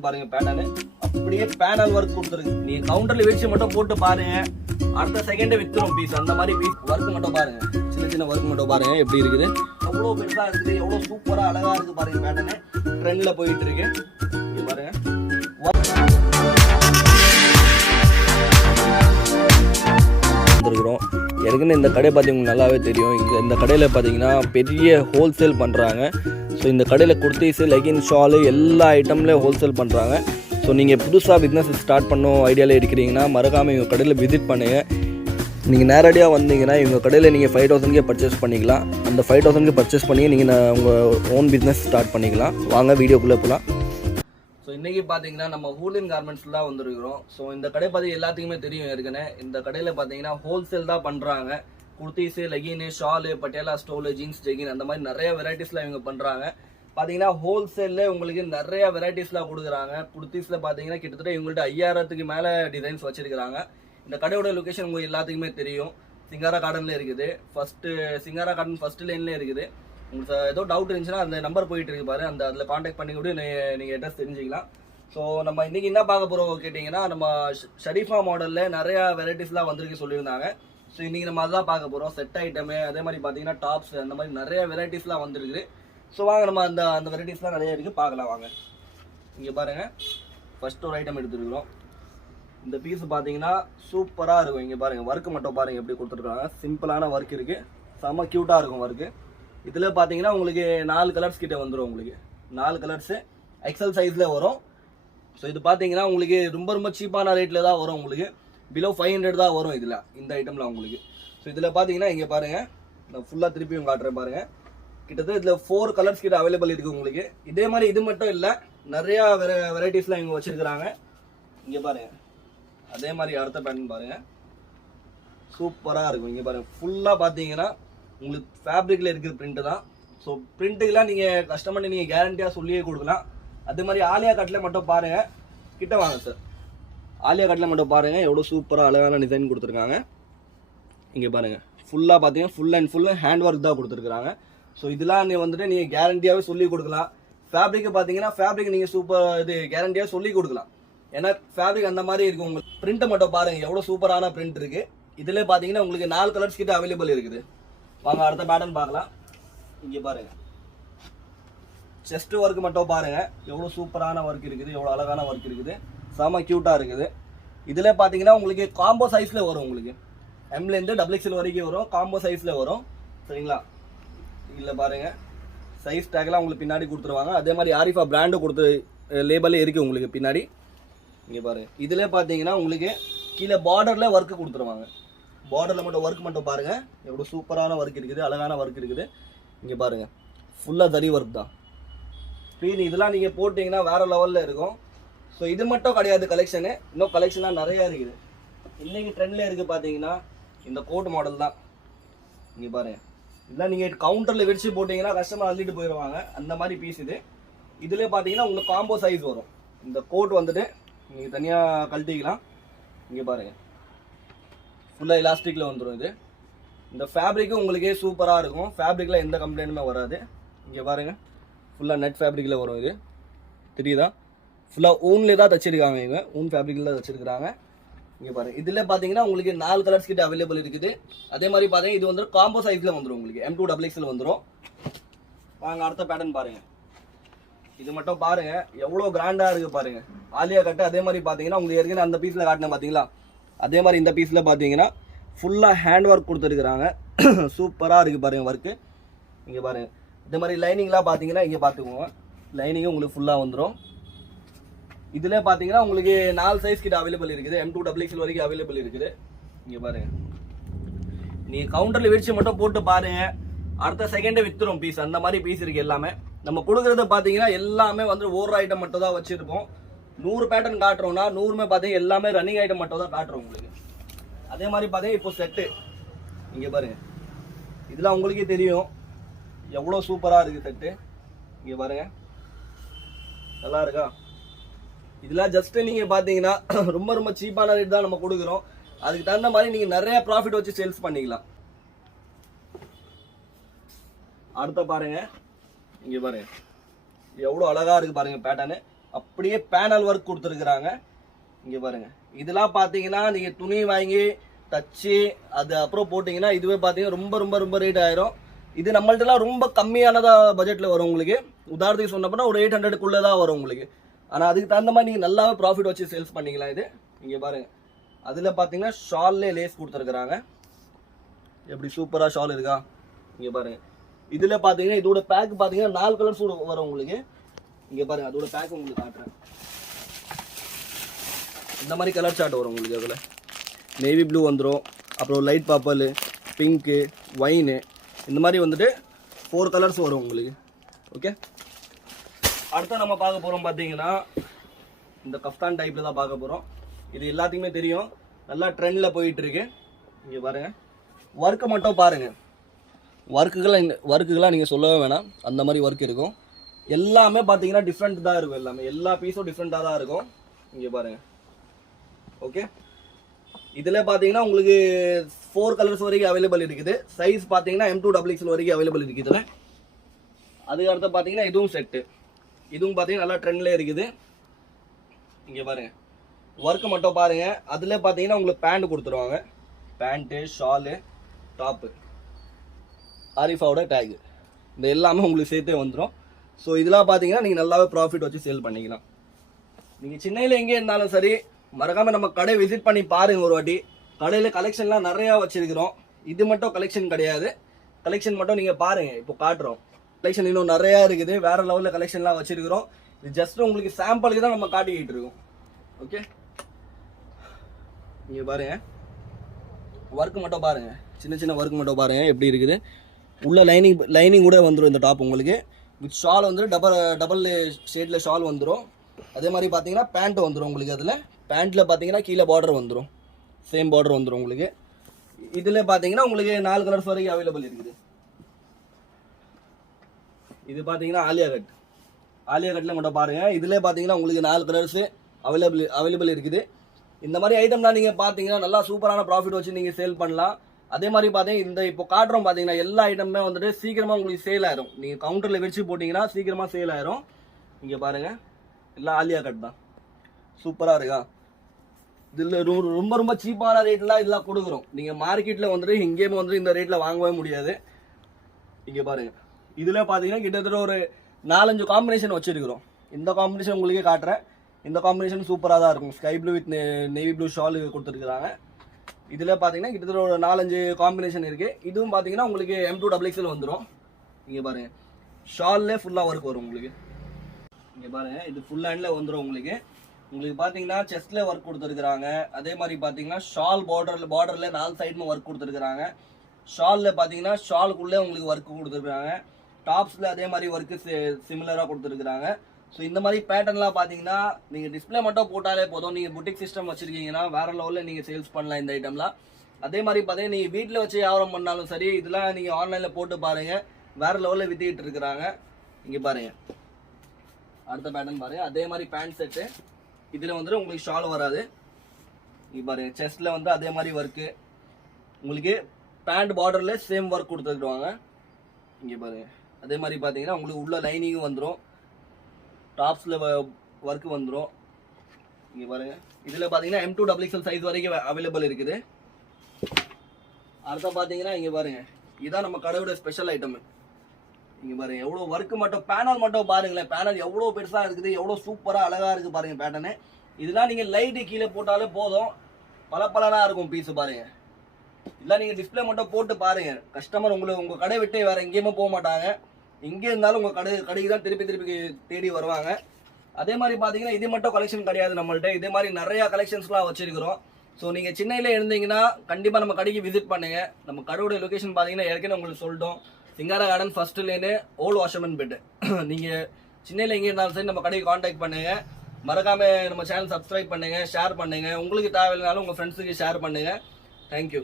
இருக்கு பாருங்க பேட்டர்னு. அப்படியே பேனல் ஒர்க் கொடுத்துருக்கு. நீங்க கவுண்டர்ல வச்சு மட்டும் போட்டு பாருங்க, அடுத்த செகண்டே வித்துரும் பீஸ். அந்த மாதிரி பீஸ் ஒர்க் மட்டும் பாருங்க, சின்ன சின்ன ஒர்க் மட்டும் பாருங்க எப்படி இருக்குது. எவ்வளவு பெருசா இருக்குது, எவ்வளவு சூப்பரா அழகா இருக்கு பாருங்க. பேட்டர்னு ட்ரெண்ட்ல போயிட்டு இருக்கு. இங்க பாருங்க. வந்துருக்குறோம். எனக்குன்னு இந்த கடை பார்த்தீங்கன்னா நல்லாவே தெரியும். இந்த கடையில் பார்த்தீங்கன்னா பெரிய ஹோல்சேல் பண்ணுறாங்க. ஸோ இந்த கடையில் குர்த்திஸு, லெகின், ஷாலு எல்லா ஐட்டம்லேயும் ஹோல்சேல் பண்ணுறாங்க. ஸோ நீங்கள் புதுசாக பிஸ்னஸ் ஸ்டார்ட் பண்ணணும் ஐடியாவில் இருக்கிறீங்கன்னா மறக்காமல் இவங்க கடையில் விசிட் பண்ணுங்கள். நீங்கள் நேரடியாக வந்தீங்கன்னா இவங்க கடையில் நீங்கள் 5000க்கே பர்ச்சேஸ் பண்ணிக்கலாம். அந்த 5000க்கு பர்ச்சேஸ் பண்ணி நீங்கள் உங்கள் ஓன் பிஸ்னஸ் ஸ்டார்ட் பண்ணிக்கலாம். வாங்க வீடியோக்குள்ளே போகலாம். ஸோ இன்றைக்கி பார்த்தீங்கன்னா நம்ம ஹூலின் கார்மெண்ட்ஸில் தான் வந்துருக்கிறோம். ஸோ இந்த கடை பார்த்து எல்லாத்துக்குமே தெரியும் ஏற்கனவே. இந்த கடையில் பார்த்தீங்கன்னா ஹோல்சேல் தான் பண்ணுறாங்க. குர்த்திஸு, லெகின்னு, ஷாலு, பட்டியாலா ஸ்டோலு, ஜீன்ஸ், ஜெகின் அந்த மாதிரி நிறைய வெரைட்டிஸில் இவங்க பண்ணுறாங்க. பார்த்தீங்கன்னா ஹோல்சேலில் உங்களுக்கு நிறைய வெரைட்டிஸ்லாம் கொடுக்குறாங்க. குர்த்திஸில் பார்த்தீங்கன்னா கிட்டத்தட்ட இவங்கள்ட்ட 5000க்கு மேலே டிசைன்ஸ் வச்சுருக்கிறாங்க. இந்த கடையோட லொக்கேஷன் உங்களுக்கு எல்லாத்துக்குமே தெரியும். சிங்காரா கார்டனில் இருக்குது. சிங்காரா கார்டன் ஃபர்ஸ்ட் லைன்லேயே இருக்குது. உங்களுக்கு ஏதோ டவுட் இருந்துச்சுன்னா அந்த நம்பர் போயிட்டு இருக்கு பாரு, அதில் காண்டாக்ட் பண்ணி கூட நீங்கள் அட்ரஸ் தெரிஞ்சுக்கலாம். ஸோ நம்ம இன்றைக்கி என்ன பார்க்க போகிறோம் கேட்டிங்கன்னா, நம்ம ஷரீஃபா மாடலில் நிறையா வெரைட்டிஸ்லாம் வந்திருக்கு சொல்லியிருந்தாங்க. ஸோ இன்றைக்கி நம்ம அதெல்லாம் பார்க்க போகிறோம். செட் ஐட்டமு, அதே மாதிரி பார்த்தீங்கன்னா டாப்ஸ், அந்த மாதிரி நிறைய வெரைட்டிஸ்லாம் வந்துருக்குது. ஸோ வாங்க நம்ம அந்த வெரைட்டிஸ்லாம் நிறைய இருக்குது பார்க்கலாம் வாங்க. இங்கே பாருங்கள், ஃபஸ்ட் ஒரு ஐட்டம் எடுத்துருக்குறோம். இந்த பீஸ் பார்த்தீங்கன்னா சூப்பராக இருக்கும். இங்கே பாருங்கள், ஒர்க்கு மட்டும் பாருங்கள் எப்படி கொடுத்துருக்காங்க. சிம்பிளான ஒர்க் இருக்குது, செம்ம க்யூட்டாக இருக்கும் ஒர்க்கு. இதில் பார்த்தீங்கன்னா உங்களுக்கு 4 கலர்ஸ் கிட்டே வந்துடும். உங்களுக்கு 4 கலர்ஸு எக்ஸல் சைஸில் வரும். ஸோ இது பார்த்தீங்கன்னா உங்களுக்கு ரொம்ப ரொம்ப சீப்பான ரேட்டில் தான் வரும். உங்களுக்கு பிலோ 500 தான் வரும் இதில், இந்த ஐட்டமில் உங்களுக்கு. ஸோ இதில் பார்த்தீங்கன்னா இங்கே பாருங்கள், நான் ஃபுல்லாக திருப்பியும் காட்டுறேன் பாருங்கள். கிட்டத்தட்ட இதில் 4 கலர்ஸ் கிட்ட அவைலபிள் இருக்குது உங்களுக்கு. இதே மாதிரி இது மட்டும் இல்லை, நிறையா வெரைட்டிஸ்லாம் இங்கே வச்சுருக்கிறாங்க. இங்கே பாருங்கள், அதே மாதிரி அடுத்த பேட்டர்ன் பாருங்கள், சூப்பராக இருக்கும். இங்கே பாருங்கள், ஃபுல்லாக பார்த்தீங்கன்னா உங்களுக்கு ஃபேப்ரிக்கில் இருக்கிற பிரிண்ட்டு தான். ஸோ பிரிண்ட்டுக்கெலாம் நீங்கள் கஸ்டமர்கிட்ட நீங்கள் கேரண்டியாக சொல்லியே கொடுக்கலாம். அதே மாதிரி ஆலியா கட்டில் மட்டும் பாருங்கள், கிட்ட வாங்க சார். ஆலியா கட்டில் மட்டும் பாருங்கள், எவ்வளோ சூப்பராக அழகான டிசைன் கொடுத்துருக்காங்க. இங்கே பாருங்கள், ஃபுல்லாக பார்த்தீங்கன்னா full and full hand work தான் கொடுத்துருக்குறாங்க. ஸோ இதெல்லாம் நீங்கள் வந்துட்டு நீங்கள் கேரண்டியாகவே சொல்லி கொடுக்கலாம். ஃபேப்ரிக்கை பார்த்தீங்கன்னா ஃபேப்ரிக் நீங்கள் இது கேரண்டியாக சொல்லி கொடுக்கலாம். ஏன்னா ஃபேப்ரிக் அந்த மாதிரி இருக்கும். உங்களுக்கு பிரிண்ட்டை மட்டும் பாருங்கள், எவ்வளோ சூப்பரான பிரிண்ட் இருக்குது. இதில் பார்த்தீங்கன்னா உங்களுக்கு 4 கலர்ஸ் கிட்ட அவைலபிள் இருக்குது. வாங்க அடுத்த பேட்டர்ன் பார்க்கலாம். இங்கே பாருங்கள், செஸ்ட் ஒர்க் மட்டும் பாருங்கள், எவ்வளோ சூப்பரான ஒர்க் இருக்குது, எவ்வளோ அழகான ஒர்க் இருக்குது, செம க்யூட்டாக இருக்குது. இதில் பார்த்தீங்கன்னா உங்களுக்கு காம்போ சைஸில் வரும். உங்களுக்கு எம்லேருந்து XXL வரைக்கும் வரும், காம்போ சைஸில் வரும். சரிங்களா? இதில் பாருங்கள், சைஸ் டேக்லாம் உங்களுக்கு பின்னாடி கொடுத்துருவாங்க. அதே மாதிரி ஆரிஃபா பிராண்டு கொடுத்து லேபிளே இருக்குது உங்களுக்கு பின்னாடி. இங்கே பாருங்கள், இதில் பார்த்தீங்கன்னா உங்களுக்கு கீழே பார்டரில் ஒர்க்கு கொடுத்துருவாங்க. பார்டரில் மட்டும் ஒர்க் மட்டும் பாருங்கள், எவ்வளோ சூப்பரான ஒர்க் இருக்குது, அழகான ஒர்க் இருக்குது. இங்கே பாருங்கள், ஃபுல்லாக தறி ஒர்க் தான். ஸ்க்ரீன் இதெல்லாம் நீங்கள் போட்டிங்கன்னா வேறு லெவலில் இருக்கும். ஸோ இது மட்டும் கிடையாது கலெக்ஷனு, இன்னும் கலெக்ஷன்லாம் நிறையா இருக்குது. இன்றைக்கி ட்ரெண்டில் இருக்குது பார்த்தீங்கன்னா இந்த கோட் மாடல் தான். இங்கே பாருங்கள், இதெல்லாம் நீங்கள் கவுண்டரில் வெடிச்சு போட்டிங்கன்னா கஸ்டமர் அள்ளிட்டு போயிடுவாங்க. அந்த மாதிரி பீஸ் இது. இதில் பார்த்தீங்கன்னா உங்களுக்கு காம்போ சைஸ் வரும். இந்த கோட் வந்துட்டு நீங்கள் தனியாக கழட்டிக்கலாம். இங்கே பாருங்கள், ஃபுல்லாக எலாஸ்டிக்கில் வந்துடும். இது இந்த ஃபேப்ரிக்கும் உங்களுக்கே சூப்பராக இருக்கும். ஃபேப்ரிக்கில் எந்த கம்ப்ளைண்ட்டுமே வராது. இங்கே பாருங்கள், ஃபுல்லாக நெட் ஃபேப்ரிக்கில் வரும். இது தெரியுதா? ஃபுல்லாக ஊன்லேயே தான் தச்சிருக்காங்க. இவங்க ஊன் ஃபேப்ரிக்கில் தான் தச்சிருக்கிறாங்க. இங்கே பாருங்கள், இதில் பார்த்தீங்கன்னா உங்களுக்கு 4 கலர்ஸ் கிட்ட அவைலபிள் இருக்குது. அதே மாதிரி பார்த்தீங்கன்னா இது வந்து காம்போ சைஸில் வந்துடும். உங்களுக்கு M2 XXL வந்துடும். வாங்க அடுத்த பேட்டர்ன் பாருங்கள். இது மட்டும் பாருங்கள், எவ்வளோ கிராண்டாக இருக்குது பாருங்கள். ஆலியா கட்டு. அதே மாதிரி பார்த்தீங்கன்னா உங்களுக்கு ஏற்கனவே அந்த பீஸில் காட்டினேன் பார்த்தீங்களா, அதே மாதிரி இந்த பீஸில் பார்த்தீங்கன்னா ஃபுல்லாக ஹேண்ட் ஒர்க் கொடுத்துருக்குறாங்க. சூப்பராக இருக்குது பாருங்கள் ஒர்க்கு. இங்கே பாருங்கள், இதே மாதிரி லைனிங்லாம் பார்த்தீங்கன்னா இங்கே பார்த்துக்கோங்க, லைனிங்கும் உங்களுக்கு ஃபுல்லாக வந்துடும். இதில் பார்த்தீங்கன்னா உங்களுக்கு 4 சைஸ் கிட்ட அவைலபிள் இருக்குது. M2 XXL வரைக்கும் அவைலபிள் இருக்குது. இங்கே பாருங்கள், நீங்கள் கவுண்டரில் வெடிச்சு மட்டும் போட்டு பாருங்கள், அடுத்த செகண்டே விற்றுரும் பீஸ். அந்த மாதிரி பீஸ் இருக்குது எல்லாமே. நம்ம கொடுக்குறது பார்த்தீங்கன்னா எல்லாமே வந்து ஒரு ஐட்டம் மட்டும் தான் வச்சுருப்போம். 100 பேட்டர்ன் காட்டுறோம்னா 100மே பார்த்தீங்கன்னா எல்லாமே ரன்னிங் ஐட்டம் மட்டும் தான் காட்டுறோம் உங்களுக்கு. அதே மாதிரி பார்த்தீங்கன்னா இப்போ செட்டு இங்கே பாருங்கள், இதெல்லாம் உங்களுக்கே தெரியும் எவ்வளோ சூப்பராக இருக்குது செட்டு. இங்கே பாருங்கள், நல்லா இருக்கா? இதெல்லாம் ஜஸ்ட்டு நீங்கள் பார்த்தீங்கன்னா ரொம்ப ரொம்ப சீப்பான ரேட் தான் நம்ம கொடுக்குறோம். அதுக்கு தகுந்த மாதிரி நீங்கள் நிறைய ப்ராஃபிட் வச்சு சேல்ஸ் பண்ணிக்கலாம். அடுத்த பாருங்கள், இங்கே பாருங்கள், எவ்வளோ அழகாக இருக்குது பாருங்கள் பேட்டர்னு. அப்படியே பேனல் ஒர்க் கொடுத்துருக்குறாங்க. இங்கே பாருங்கள், இதெல்லாம் பார்த்தீங்கன்னா நீங்கள் துணி வாங்கி தச்சு அது அப்புறம் போட்டிங்கன்னா இதுவே பார்த்தீங்கன்னா ரொம்ப ரொம்ப ரொம்ப ரேட் ஆயிரும். இது நம்மள்ட்டலாம் ரொம்ப கம்மியானதா பட்ஜெட்டில் வரும் உங்களுக்கு. உதாரணத்துக்கு சொன்னப்போனா ஒரு 800க்குள்ளே தான் வரும் உங்களுக்கு. ஆனால் அதுக்கு தகுந்த மாதிரி நீங்கள் நல்லாவே ப்ராஃபிட் வச்சு சேல்ஸ் பண்ணிக்கலாம். இது இங்கே பாருங்கள், அதில் பார்த்தீங்கன்னா ஷால்லே லேஸ் கொடுத்துருக்குறாங்க. எப்படி சூப்பராக ஷால் இருக்கா இங்கே பாருங்கள். இதில் பார்த்தீங்கன்னா இதோட பேக் பார்த்தீங்கன்னா 4 கலர்ஸ் வரும் உங்களுக்கு. இங்கே பாருங்கள், அதோட பேக் உங்களுக்கு காட்டுறேன். இந்த மாதிரி கலர் சார்ட் வரும் உங்களுக்கு. அதில் நேவி ப்ளூ வந்துடும், அப்புறம் லைட் பர்பிள், பிங்க்கு, ஒயினு, இந்த மாதிரி வந்துட்டு 4 கலர்ஸ் வரும் உங்களுக்கு. ஓகே, அடுத்த நம்ம பார்க்க போகிறோம் பார்த்தீங்கன்னா இந்த கஃப்தான் டைப்பில் தான் பார்க்க போகிறோம். இது எல்லாத்துக்குமே தெரியும், நல்லா ட்ரெண்டில் போயிட்டுருக்கு. இங்கே பாருங்கள், ஒர்க்கை மட்டும் பாருங்கள். ஒர்க்குகளாக நீங்கள் சொல்லவே வேணாம், அந்த மாதிரி ஒர்க் இருக்கும். எல்லாமே பார்த்தீங்கன்னா டிஃப்ரெண்ட் தான் இருக்கும். எல்லா பீஸும் டிஃப்ரெண்ட்டாக தான் இருக்கும். இங்கே பாருங்கள். ஓகே, இதில் பார்த்தீங்கன்னா உங்களுக்கு 4 கலர்ஸ் வரைக்கும் அவைலபிள் இருக்குது. சைஸ் பார்த்தீங்கன்னா M2XXL வரைக்கும் அவைலபிள் இருக்குது இதில். அதுக்கு அடுத்து பார்த்தீங்கன்னா இதுவும் செட்டு. இதுவும் பார்த்தீங்கன்னா நல்லா ட்ரெண்டில் இருக்குது. இங்கே பாருங்கள், ஒர்க்கு மட்டும் பாருங்கள். அதில் பார்த்தீங்கன்னா உங்களுக்கு பேண்ட் கொடுத்துருவாங்க. பேண்ட்டு, ஷாலு, டாப்பு, ஆரிஃபாவோட டேகு, இந்த எல்லாமே உங்களுக்கு சேர்த்தே வந்துடும். ஸோ இதெல்லாம் பார்த்தீங்கன்னா நீங்கள் நல்லாவே ப்ராஃபிட் வச்சு சேல் பண்ணிக்கலாம். நீங்கள் சென்னையில் எங்கே இருந்தாலும் சரி, மறக்காமல் நம்ம கடை விசிட் பண்ணி பாருங்கள் ஒரு வாட்டி. கடையில் கலெக்ஷன்லாம் நிறையா வச்சுருக்கிறோம். இது மட்டும் கலெக்ஷன் கிடையாது, கலெக்ஷன் மட்டும் நீங்கள் பாருங்கள். இப்போ காட்டுறோம், கலெக்ஷன் இன்னும் நிறையா இருக்குது. வேறு லெவலில் கலெக்ஷன்லாம் வச்சுருக்கிறோம். இது ஜஸ்ட் உங்களுக்கு சாம்பிளுக்கு தான் நம்ம காட்டிக்கிட்டு இருக்கோம். ஓகே, நீங்கள் பாருங்கள், ஒர்க்கு மட்டும் பாருங்கள். சின்ன சின்ன ஒர்க் மட்டும் பாருங்கள் எப்படி இருக்குது. உள்ள லைனிங் கூட வந்துடும் இந்த டாப் உங்களுக்கு. வித் ஷால் வந்து டபுள் ஷேடில் ஷால் வந்துடும். அதே மாதிரி பார்த்தீங்கன்னா பேண்ட் வந்துடும் உங்களுக்கு. அதில் பேண்ட்டில் பார்த்தீங்கன்னா கீழே பார்டர் வந்துடும், சேம் பார்டர் வந்துடும் உங்களுக்கு. இதில் பார்த்தீங்கன்னா உங்களுக்கு 4 கலர்ஸ் வரைக்கும் அவைலபிள் இருக்குது. இது பார்த்தீங்கன்னா ஆலியா கட்டில் மட்டும் பாருங்கள். இதில் பார்த்தீங்கன்னா உங்களுக்கு 4 கலர்ஸு அவைலபிள் இருக்குது. இந்த மாதிரி ஐட்டம்லாம் நீங்கள் பார்த்தீங்கன்னா நல்லா சூப்பரான ப்ராஃபிட் வச்சு நீங்கள் சேல் பண்ணலாம். அதே மாதிரி பார்த்தீங்கன்னா இந்த இப்போ காட்டுறோம் பார்த்தீங்கன்னா எல்லா ஐட்டமுமே வந்துட்டு சீக்கிரமாக உங்களுக்கு சேல் ஆயிரும். நீங்கள் கவுண்டரில் வச்சு போட்டிங்கன்னா சீக்கிரமாக சேல் ஆயிரும். இங்கே பாருங்கள், எல்லாம் ஆலியா கட் தான். சூப்பராக இருக்கா? இதில் ரொம்ப ரொம்ப சீப்பான ரேட்லாம் இதெல்லாம் கொடுக்குறோம். நீங்கள் மார்க்கெட்டில் வந்துட்டு இங்கேயுமே வந்துட்டு இந்த ரேட்டில் வாங்கவே முடியாது. இங்கே பாருங்கள், இதில் பார்த்தீங்கன்னா கிட்டத்தட்ட ஒரு 4-5 காம்பினேஷன் வச்சுருக்கிறோம். இந்த காம்பினேஷன் உங்களுக்கே காட்டுறேன். இந்த காம்பினேஷன் சூப்பராக தான் இருக்கும். Sky blue with navy blue shawl கொடுத்துருக்குறாங்க. இதில் பார்த்தீங்கன்னா கிட்டத்தட்ட ஒரு 4-5 காம்பினேஷன் இருக்குது. இதுவும் பார்த்தீங்கன்னா உங்களுக்கு M2XXL வந்துடும். இங்கே பாருங்கள், ஷால்லே ஃபுல்லாக ஒர்க் வரும் உங்களுக்கு. இங்கே பாருங்கள், இது ஃபுல் ஹேண்டில் வந்துடும் உங்களுக்கு. பார்த்தீங்கன்னா செஸ்ட்டில் ஒர்க் கொடுத்துருக்குறாங்க. அதே மாதிரி பார்த்தீங்கன்னா ஷால் பார்டரில் 4 சைடுமே ஒர்க் கொடுத்துருக்குறாங்க. ஷாலில் பார்த்தீங்கன்னா ஷாலுக்குள்ளே உங்களுக்கு ஒர்க் கொடுத்துருக்குறாங்க. டாப்ஸில் அதே மாதிரி ஒர்க்கு சிமிலராக கொடுத்துருக்குறாங்க. ஸோ இந்த மாதிரி பேட்டர்ன்லாம் பார்த்தீங்கன்னா நீங்கள் டிஸ்பிளே மட்டும் போட்டாலே போதும். நீங்கள் புட்டிக் சிஸ்டம் வச்சுருக்கீங்கன்னா வேறு லெவலில் நீங்கள் சேல்ஸ் பண்ணலாம் இந்த ஐட்டம்லாம். அதே மாதிரி பார்த்தீங்கன்னா நீங்கள் வீட்டில் வச்சு வியாபாரம் பண்ணாலும் சரி, இதெல்லாம் நீங்கள் ஆன்லைனில் போட்டு பாருங்கள், வேறு லெவலில் வித்திட்டு இருக்கிறாங்க. இங்கே பாருங்கள், அடுத்த பேட்டர்ன் பாருங்கள். அதே மாதிரி பேண்ட் செட்டு. இதில் வந்துட்டு உங்களுக்கு ஷால் வராது. இங்கே பாருங்கள், செஸ்ட்டில் வந்து அதே மாதிரி ஒர்க்கு உங்களுக்கு. பேண்ட் பார்டரில் சேம் ஒர்க் கொடுத்துருவாங்க. இங்கே பாருங்கள், அதே மாதிரி பார்த்தீங்கன்னா உங்களுக்கு உள்ள லைனிங்கும் வந்துடும், டாப்ஸில் ஒர்க்கு வந்துடும். இங்கே பாருங்கள், இதில் பார்த்தீங்கன்னா M2XXL சைஸ் வரைக்கும் அவைலபிள் இருக்குது. அடுத்த பார்த்தீங்கன்னா இங்கே பாருங்கள், இதுதான் நம்ம கடையோட ஸ்பெஷல் ஐட்டம். இங்கே பாருங்கள், எவ்வளோ ஒர்க்கு மட்டும், பேனல் மட்டும் பாருங்களேன். பேனல் எவ்வளோ பெருசாக இருக்குது, எவ்வளோ சூப்பராக அழகாக இருக்குது பாருங்கள் பேட்டர்னு. இதெல்லாம் நீங்கள் லைட்டு கீழே போட்டாலே போதும், பலப்பலனாக இருக்கும் பீஸு பாருங்கள். இதெல்லாம் நீங்கள் டிஸ்பிளே மட்டும் போட்டு பாருங்கள், கஸ்டமர் உங்கள் கடை விட்டு வேறு எங்கேயுமே போக மாட்டாங்க. எங்கே இருந்தாலும் உங்கள் கடைக்கு தான் திருப்பி தேடி வருவாங்க. அதே மாதிரி பார்த்தீங்கன்னா இது மட்டும் கலெக்ஷன் கிடையாது நம்மள்ட்ட. இதே மாதிரி நிறையா கலெக்ஷன்ஸ்லாம் வச்சுருக்கிறோம். ஸோ நீங்கள் சென்னையில் இருந்தீங்கன்னா கண்டிப்பாக நம்ம கடைக்கு விசிட் பண்ணுங்கள். நம்ம கடையோட லொக்கேஷன் பார்த்தீங்கன்னா ஏற்கனவே உங்களுக்கு சொல்லிட்டோம், Singara garden first lane, old Washermanpet. நீங்கள் சென்னையில் எங்கே இருந்தாலும் சரி நம்ம கடைக்கு காண்டாக்ட் பண்ணுங்கள். மறக்காமல் நம்ம சேனல் சப்ஸ்கிரைப் பண்ணுங்கள், ஷேர் பண்ணுங்கள். உங்களுக்கு தேவையில்லைனாலும் உங்கள் ஃப்ரெண்ட்ஸுக்கு ஷேர் பண்ணுங்கள். தேங்க்யூ.